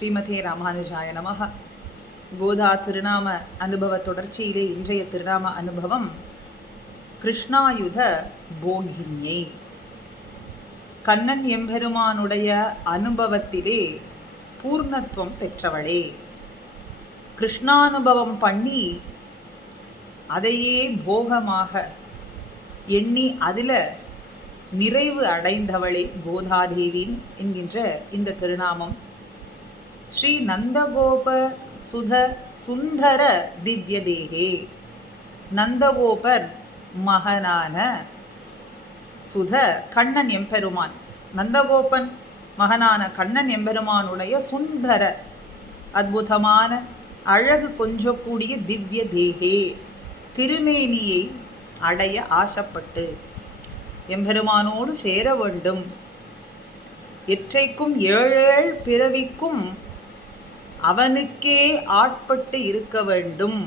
ஸ்ரீமதே ராமானுஜாய நமஹ. கோதா திருநாம அனுபவ தொடர்ச்சியிலே இன்றைய திருநாம அனுபவம் கிருஷ்ணாயுத போகின்யை. கண்ணன் எம்பெருமானுடைய அனுபவத்திலே பூர்ணத்துவம் பெற்றவளே, கிருஷ்ணானுபவம் பண்ணி அதையே போகமாக எண்ணி அதில் நிறைவு அடைந்தவளே கோதாதேவின் என்கின்ற இந்த திருநாமம் ஸ்ரீ நந்தகோப சுத சுந்தர திவ்ய தேகே. நந்தகோபர் மகனான சுத கண்ணன் எம்பெருமான், நந்தகோபன் மகனான கண்ணன் எம்பெருமானுடைய சுந்தர அற்புதமான அழகு கொஞ்சக்கூடிய திவ்ய தேகே திருமேனியை அடைய ஆசைப்பட்டு எம்பெருமானோடு சேர வேண்டும், எற்றைக்கும் ஏழேழ் பிறவிக்கும் அவனுக்கே ஆட்பட்டு இருக்க வேண்டும்,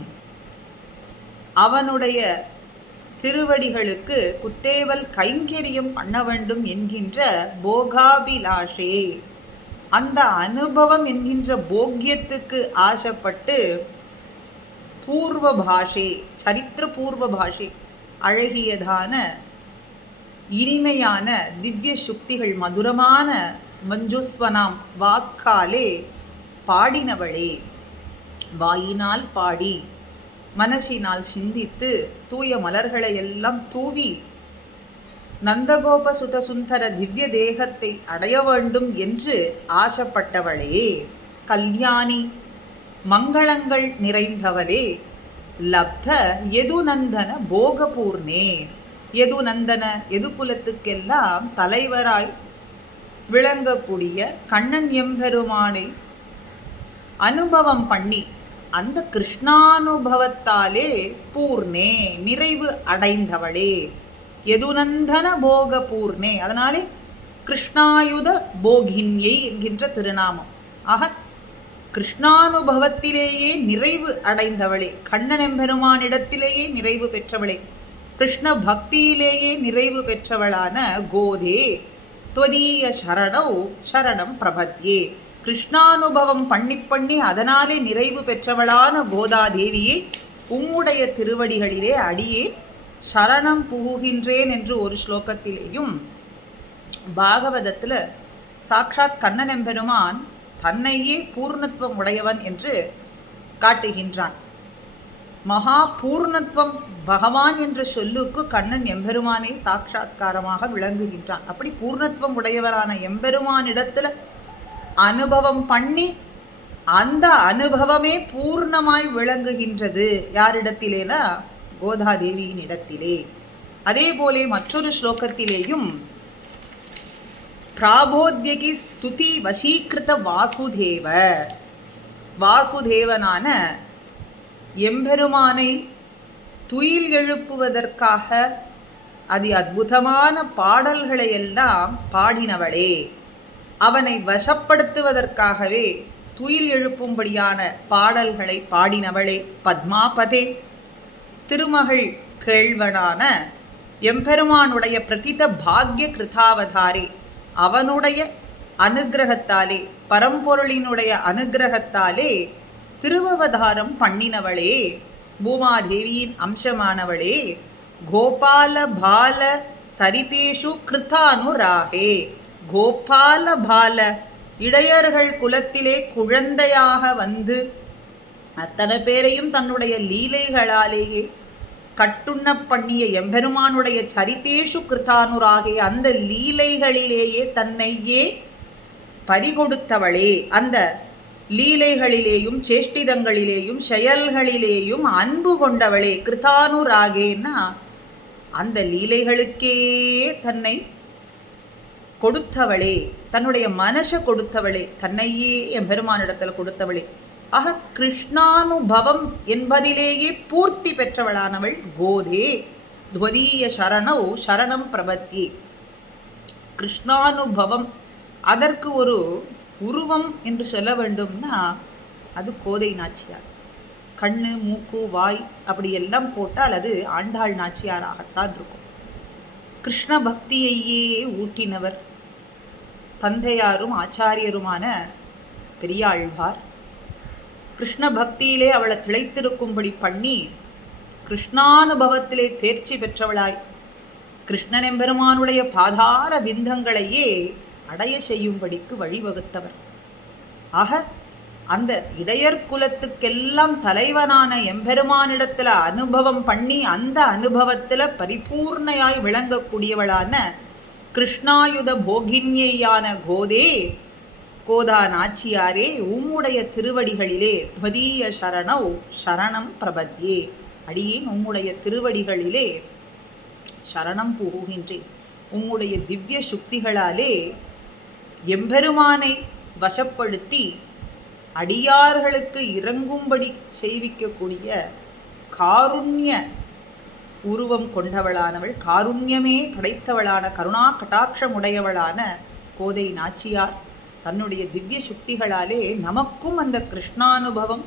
அவனுடைய திருவடிகளுக்கு குத்தேவல் கைங்கரியம் பண்ண வேண்டும் என்கின்ற போகாபிலாஷே, அந்த அனுபவம் என்கின்ற போக்கியத்துக்கு ஆசைப்பட்டு பூர்வ பாஷே, சரித்திர பூர்வ பாஷே, அழகியதான இனிமையான திவ்ய சுக்திகள் மதுரமான மஞ்சுஸ்வனாம் வாக்காலே பாடினவளே. வாயினால் பாடி மனசினால் சிந்தித்து தூய மலர்களை எல்லாம் தூவி நந்தகோப சுத சுந்தர திவ்ய தேகத்தை அடைய வேண்டும் என்று ஆசைப்பட்டவளே, கல்யாணி மங்களங்கள் நிறைந்தவளே, லப்த யதுநந்தன போகபூர்ணே. யதுநந்தன யதுகுலத்துக்கெல்லாம் தலைவராய் விளங்கக்கூடிய கண்ணன் எம்பெருமானை அனுபவம் பண்ணி அந்த கிருஷ்ணானுபவத்தாலே பூர்ணே நிறைவு அடைந்தவளே, யதுநந்தன போக பூர்ணே. அதனாலே கிருஷ்ணாயுத போகின்யை என்கின்ற திருநாமம். ஆக கிருஷ்ணானுபவத்திலேயே நிறைவு அடைந்தவளே, கண்ணன் எம்பெருமானிடத்திலேயே நிறைவு பெற்றவளே, கிருஷ்ண பக்தியிலேயே நிறைவு பெற்றவளான கோதே துவதீய சரணௌ சரணம் பிரபத்யே. கிருஷ்ணானுபவம் பண்ணி பண்ணி அதனாலே நிறைவு பெற்றவளான கோதாதேவியே, உம்முடைய திருவடிகளிலே அடியே சரணம் புகுகின்றேன் என்று ஒரு ஸ்லோகத்திலேயும், பாகவதத்தில் சாக்ஷாத் கண்ணன் எம்பெருமான் தன்னையே பூர்ணத்துவம் உடையவன் என்று காட்டுகின்றான். மகா பூர்ணத்துவம் பகவான் என்ற சொல்லுக்கு கண்ணன் எம்பெருமானை சாட்சாத்காரமாக விளங்குகின்றான். அப்படி பூர்ணத்துவம் உடையவரான எம்பெருமானிடத்துல அனுபவம் பண்ணி அந்த அனுபவமே பூர்ணமாய் விளங்குகின்றது. யாரிடத்திலேனா கோதாதேவியின் இடத்திலே. அதே போலே மற்றொரு ஸ்லோகத்திலேயும் பிராபோத்யகி ஸ்துதி வசீகிருத வாசுதேவ, வாசுதேவனான எம்பெருமானை துயில் எழுப்புவதற்காக அதி அற்புதமான பாடல்களை எல்லாம் பாடினவளே, அவனை வசப்படுத்துவதற்காகவே துயில் எழுப்பும்படியான பாடல்களை பாடினவளே, பத்மாபதே திருமகள் கேழ்வனான எம்பெருமானுடைய பிரதித பாக்ய கிருதாவதாரே, அவனுடைய அனுகிரகத்தாலே பரம்பொருளினுடைய அனுகிரகத்தாலே திருவவதாரம் பண்ணினவளே, பூமாதேவியின் அம்சமானவளே, கோபால பால சரிதேஷு கிருதானுராகே. கோபால பால இடையர்கள் குலத்திலே குழந்தையாக வந்து அத்தனை பேரையும் தன்னுடைய லீலைகளாலேயே கட்டுண்ண பண்ணிய எம்பெருமானுடைய சரிதேஷு கிருதானுராகே, அந்த லீலைகளிலேயே தன்னையே பறிகொடுத்தவளே, அந்த லீலைகளிலேயும் சேஷ்டிதங்களிலேயும் செயல்களிலேயும் அன்பு கொண்டவளே. கிருதானுராகேன்னா அந்த லீலைகளுக்கே தன்னை கொடுத்தவளே, தன்னுடைய மனசை கொடுத்தவளே, தன்னையே எம்பெருமானிடத்தில் கொடுத்தவளே. ஆக கிருஷ்ணானுபவம் என்பதிலேயே பூர்த்தி பெற்றவளானவள் கோதே துவதீய சரணௌ சரணம் பிரபத்தி. கிருஷ்ணானுபவம் அதற்கு ஒரு உருவம் என்று சொல்ல வேண்டும்னா அது கோதை நாச்சியார். கண்ணு மூக்கு வாய் அப்படியெல்லாம் போட்டால் அது ஆண்டாள் நாச்சியாராகத்தான் இருக்கும். கிருஷ்ண பக்தியையே ஊட்டினவர் தந்தையாரும் ஆச்சாரியருமான பெரியாழ்வார் கிருஷ்ண பக்தியிலே அவளை திளைத்திருக்கும்படி பண்ணி கிருஷ்ணானுபவத்திலே தேர்ச்சி பெற்றவளாய் கிருஷ்ணன் எம்பெருமானுடைய பாதார விந்தங்களையே அடைய செய்யும்படிக்கு வழிவகுத்தவர். ஆக அந்த இடையர் குலத்துக்கெல்லாம் தலைவனான எம்பெருமானிடத்துல அனுபவம் பண்ணி அந்த அனுபவத்துல பரிபூர்ணையாய் விளங்கக்கூடியவளான கிருஷ்ணாயுத போகின்யையான கோதே, கோதா நாச்சியாரே, உம்முடைய திருவடிகளிலே துவதீய சரணௌ சரணம் பிரபத்யே, அடியேன் உம்முடைய திருவடிகளிலே சரணம் புகுகின்றேன். உம்முடைய திவ்ய சுக்திகளாலே எம்பெருமானை வசப்படுத்தி அடியார்களுக்கு இறங்கும்படி செய்விக்கக்கூடிய காருண்ய உருவம் கொண்டவளானவள், காருண்யமே படைத்தவளான கருணா கட்டாட்சமுடையவளான கோதை நாச்சியார் தன்னுடைய திவ்ய சுக்திகளாலே நமக்கும் அந்த கிருஷ்ணானுபவம்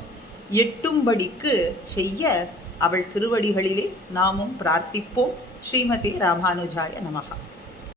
எட்டும்படிக்கு செய்ய அவள் திருவடிகளிலே நாமும் பிரார்த்திப்போம். ஸ்ரீமதே ராமானுஜாய நமஹ.